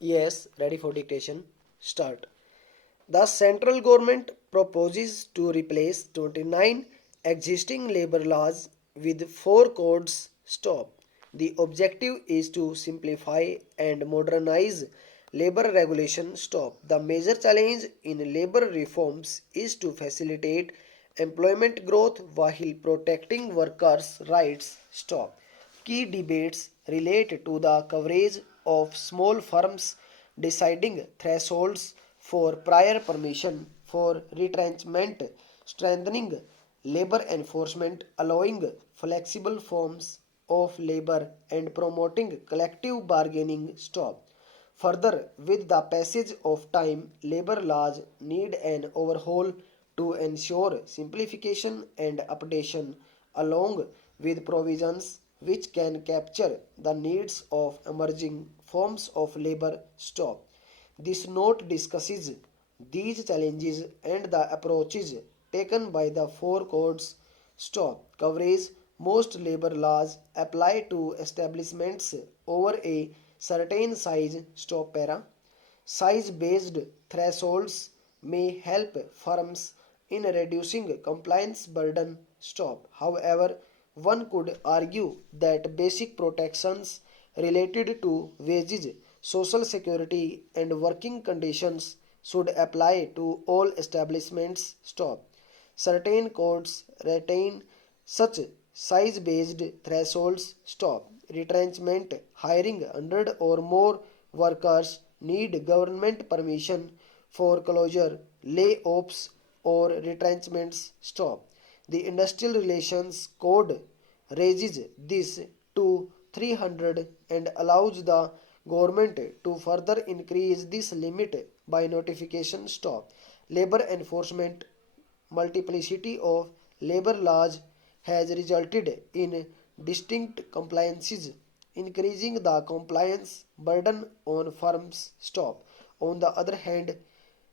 Yes, ready for dictation. Start. The central government proposes to replace 29 existing labor laws with 4 codes. Stop. The objective is to simplify and modernize labor regulation. Stop. The major challenge in labor reforms is to facilitate employment growth while protecting workers' rights. Stop. Key debates relate to the coverage of small firms, deciding thresholds for prior permission for retrenchment, strengthening labor enforcement, allowing flexible forms of labor, and promoting collective bargaining. Stop. Further, with the passage of time, labor laws need an overhaul to ensure simplification and updation, along with provisions which can capture the needs of emerging forms of labor. Stop. This note discusses these challenges and the approaches taken by the four codes. Stop. Coverage. Most labor laws apply to establishments over a certain size. Stop para. Size based thresholds may help firms in reducing compliance burden. Stop. However, one could argue that basic protections related to wages, social security, and working conditions should apply to all establishments. Stop. Certain codes retain such size based thresholds. Stop. Retrenchment. Hiring 100 or more workers need government permission for closure, layoffs, or retrenchments. Stop. The Industrial Relations Code raises this to 300 and allows the government to further increase this limit by notification. Stop. Labor enforcement. Multiplicity of labor laws has resulted in distinct compliances, increasing the compliance burden on firms. Stop. On the other hand,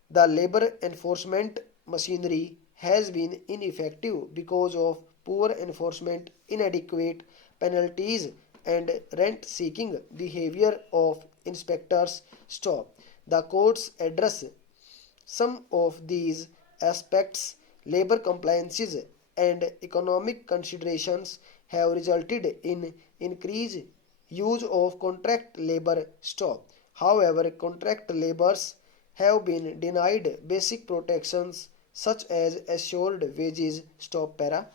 the labor enforcement machinery has been ineffective because of poor enforcement, inadequate penalties, and rent seeking behavior of inspectors. Stop. The courts address some of these aspects. Labor compliances and economic considerations have resulted in increased use of contract labor. Stop. However, contract laborers have been denied basic protections such as assured wages. Stop para.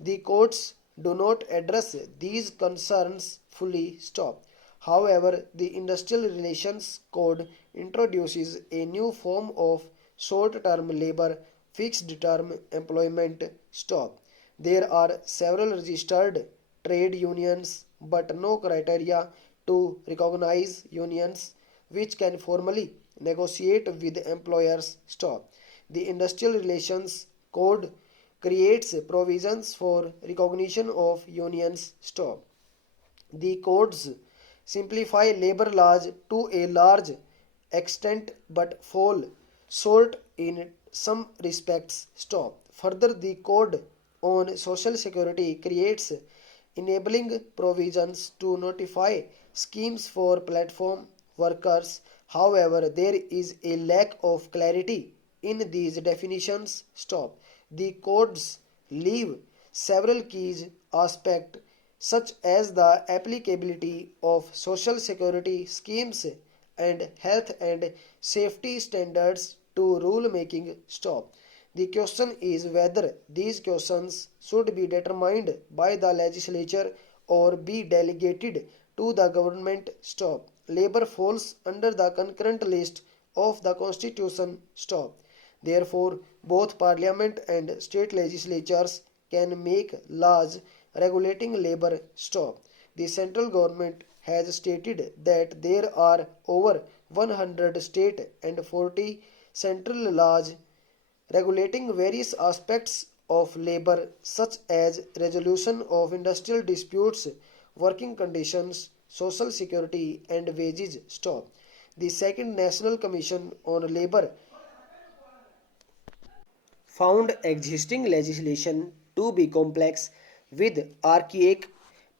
The courts do not address these concerns fully. Stop. However, the Industrial Relations Code introduces a new form of short term labor, fixed term employment. Stop. There are several registered trade unions but no criteria to recognize unions which can formally negotiate with employers. Stop. The Industrial Relations Code creates provisions for recognition of unions. Stop. The codes simplify labor laws to a large extent but fall short in some respects. Stop. Further, the code on social security creates enabling provisions to notify schemes for platform workers. However, there is a lack of clarity in these definitions. Stop. The codes leave several key aspects such as the applicability of social security schemes and health and safety standards to rule making. Stop. The question is whether these questions should be determined by the legislature or be delegated to the government. Stop. Labor falls under the concurrent list of the Constitution. Stop. Therefore, both Parliament and state legislatures can make laws regulating labor. Stop. The central government has stated that there are over 100 state and 40 central laws regulating various aspects of labor such as resolution of industrial disputes, working conditions, social security and wages. Stop. The second National Commission on Labor found existing legislation to be complex with archaic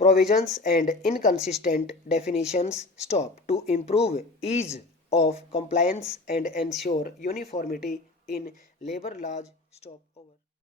provisions and inconsistent definitions. Stop. To improve ease of compliance and ensure uniformity in labor laws. Stop. Over.